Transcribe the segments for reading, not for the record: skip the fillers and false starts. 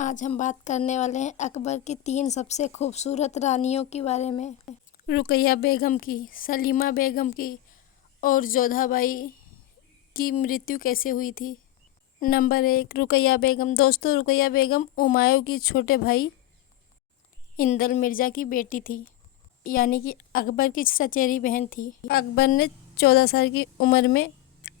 आज हम बात करने वाले हैं अकबर की 3 सबसे खूबसूरत रानियों के बारे में। रुकैया बेगम की, सलीमा बेगम की और जोधाबाई की मृत्यु कैसे हुई थी। नंबर 1, रुकैया बेगम। दोस्तों, रुकैया बेगम हुमायूं की छोटे भाई इंदल मिर्जा की बेटी थी, यानी कि अकबर की चचेरी बहन थी। अकबर ने 14 साल की उम्र में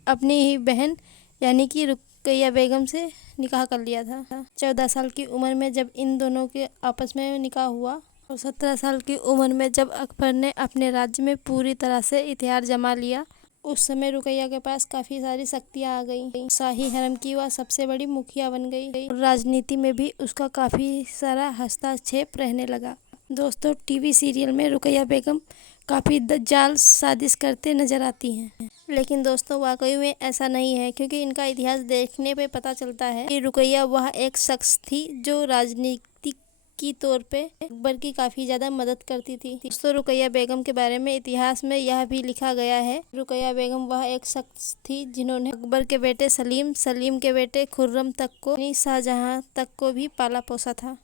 अपनी ही बहन यानी कि रुकैया बेगम से निकाह कर लिया था। 14 साल की उम्र में जब इन दोनों के आपस में निकाह हुआ और 17 साल की उम्र में जब अकबर ने अपने राज्य में पूरी तरह से इतिहाद जमा लिया, उस समय रुकैया के पास काफ़ी सारी शक्तियाँ आ गई। शाही हरम की वह सबसे बड़ी मुखिया बन गई और राजनीति में भी उसका काफ़ी सारा हस्तक्षेप रहने लगा। दोस्तों, टीवी सीरियल में रुकैया बेगम काफ़ी दज्जाल साजिश करते नजर आती हैं, लेकिन दोस्तों वाकई में ऐसा नहीं है, क्योंकि इनका इतिहास देखने पे पता चलता है कि रुकैया वह एक शख्स थी जो राजनीतिक की तौर पे अकबर की काफ़ी ज़्यादा मदद करती थी। दोस्तों, रुकैया बेगम के बारे में इतिहास में यह भी लिखा गया है, रुकैया बेगम वह एक शख्स थी जिन्होंने अकबर के बेटे सलीम, सलीम के बेटे खुर्रम तक को, शाहजहां तक को भी पाला पोसा था।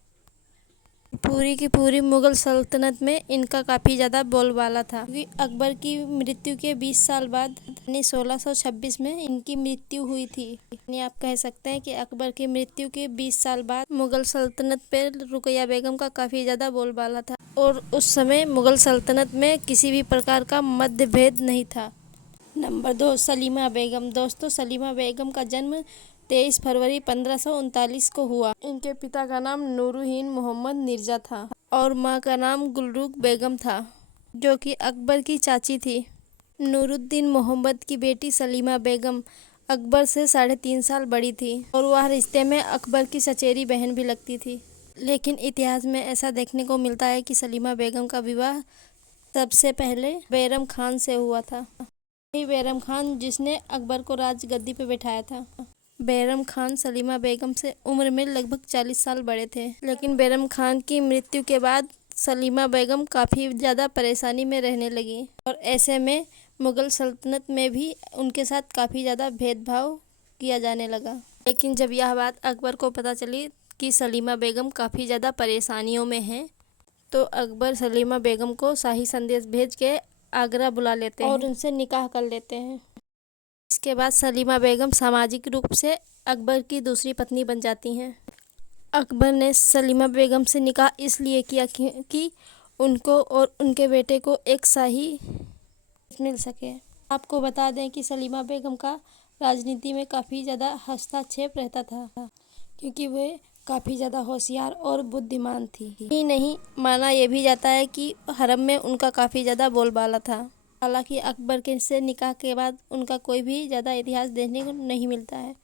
पूरी की पूरी मुगल सल्तनत में इनका काफ़ी ज़्यादा बोलबाला था, क्योंकि अकबर की मृत्यु के 20 साल बाद यानी 1626 में इनकी मृत्यु हुई थी। यानी आप कह सकते हैं कि अकबर की मृत्यु के 20 साल बाद मुगल सल्तनत पर रुकैया बेगम का काफ़ी ज़्यादा बोलबाला था और उस समय मुगल सल्तनत में किसी भी प्रकार का मतभेद नहीं था। नंबर 2, सलीमा बेगम। दोस्तों, सलीमा बेगम का जन्म 23 फरवरी 1539 को हुआ। इनके पिता का नाम नूरुद्दीन मोहम्मद मिर्जा था और मां का नाम गुलरुख बेगम था, जो कि अकबर की चाची थी। नूरुद्दीन मोहम्मद की बेटी सलीमा बेगम अकबर से 3.5 साल बड़ी थी और वह रिश्ते में अकबर की चचेरी बहन भी लगती थी। लेकिन इतिहास में ऐसा देखने को मिलता है कि सलीमा बेगम का विवाह सबसे पहले बैरम खान से हुआ था। बैरम खान जिसने अकबर को राजगद्दी पे बैठाया था। बैरम खान सलीमा बेगम से उम्र में लगभग 40 साल बड़े थे, लेकिन बैरम खान की मृत्यु के बाद सलीमा बेगम काफ़ी ज़्यादा परेशानी में रहने लगी और ऐसे में मुगल सल्तनत में भी उनके साथ काफ़ी ज़्यादा भेदभाव किया जाने लगा। लेकिन जब यह बात अकबर को पता चली कि सलीमा बेगम काफ़ी ज़्यादा परेशानियों में हैं, तो अकबर सलीमा बेगम को शाही संदेश भेज के आगरा बुला लेते हैं और उनसे निकाह कर लेते हैं। इसके बाद सलीमा बेगम सामाजिक रूप से अकबर की दूसरी पत्नी बन जाती हैं। अकबर ने सलीमा बेगम से निकाह इसलिए किया कि उनको और उनके बेटे को एक शाही मिल सके। आपको बता दें कि सलीमा बेगम का राजनीति में काफ़ी ज़्यादा हस्तक्षेप रहता था, क्योंकि वे काफ़ी ज़्यादा होशियार और बुद्धिमान थी। ही नहीं, माना यह भी जाता है कि हरम में उनका काफ़ी ज़्यादा बोलबाला था। हालांकि अकबर के से निकाह के बाद उनका कोई भी ज़्यादा इतिहास देखने को नहीं मिलता है।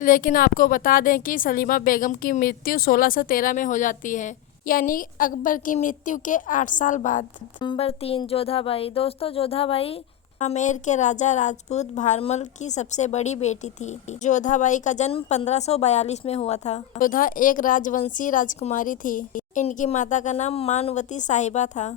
लेकिन आपको बता दें कि सलीमा बेगम की मृत्यु 1613 में हो जाती है, यानी अकबर की मृत्यु के 8 साल बाद। नंबर 3, जोधाबाई। दोस्तों, जोधाबाई आमेर के राजा राजपूत भारमल की सबसे बड़ी बेटी थी। जोधाबाई का जन्म 1542 में हुआ था। जोधा एक राजवंशी राजकुमारी थी। इनकी माता का नाम मानवती साहिबा था।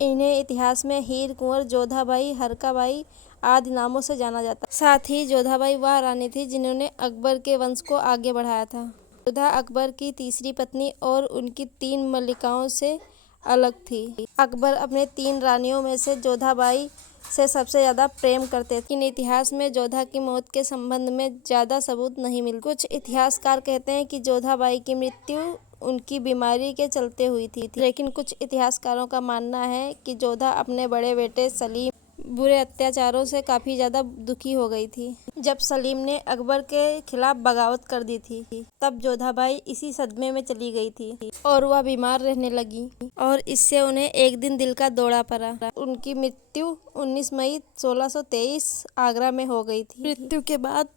इन्हें इतिहास में हीर कुंवर, जोधाबाई, हरकाबाई आदि नामों से जाना जाता है। साथ ही जोधाबाई वह रानी थी जिन्होंने अकबर के वंश को आगे बढ़ाया था। जोधा अकबर की तीसरी पत्नी और उनकी 3 मल्लिकाओं से अलग थी। अकबर अपने 3 रानियों में से जोधाबाई से सबसे ज़्यादा प्रेम करते थे। लेकिन इतिहास में जोधा की मौत के संबंध में ज़्यादा सबूत नहीं मिलते। कुछ इतिहासकार कहते हैं कि जोधाबाई की मृत्यु उनकी बीमारी के चलते हुई थी, लेकिन कुछ इतिहासकारों का मानना है कि जोधा अपने बड़े बेटे सलीम बुरे अत्याचारों से काफ़ी ज़्यादा दुखी हो गई थी। जब सलीम ने अकबर के खिलाफ बगावत कर दी थी, तब जोधाबाई इसी सदमे में चली गई थी और वह बीमार रहने लगी और इससे उन्हें एक दिन दिल का दौरा पड़ा। उनकी मृत्यु 19 मई 1623 आगरा में हो गई थी। मृत्यु के बाद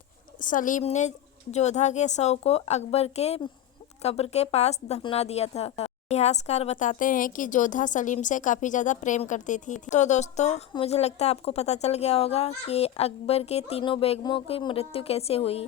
सलीम ने जोधा के शव को अकबर के कब्र के पास दफना दिया था। इतिहासकार बताते हैं कि जोधा सलीम से काफ़ी ज़्यादा प्रेम करती थी। तो दोस्तों, मुझे लगता है आपको पता चल गया होगा कि अकबर के तीनों बेगमों की मृत्यु कैसे हुई।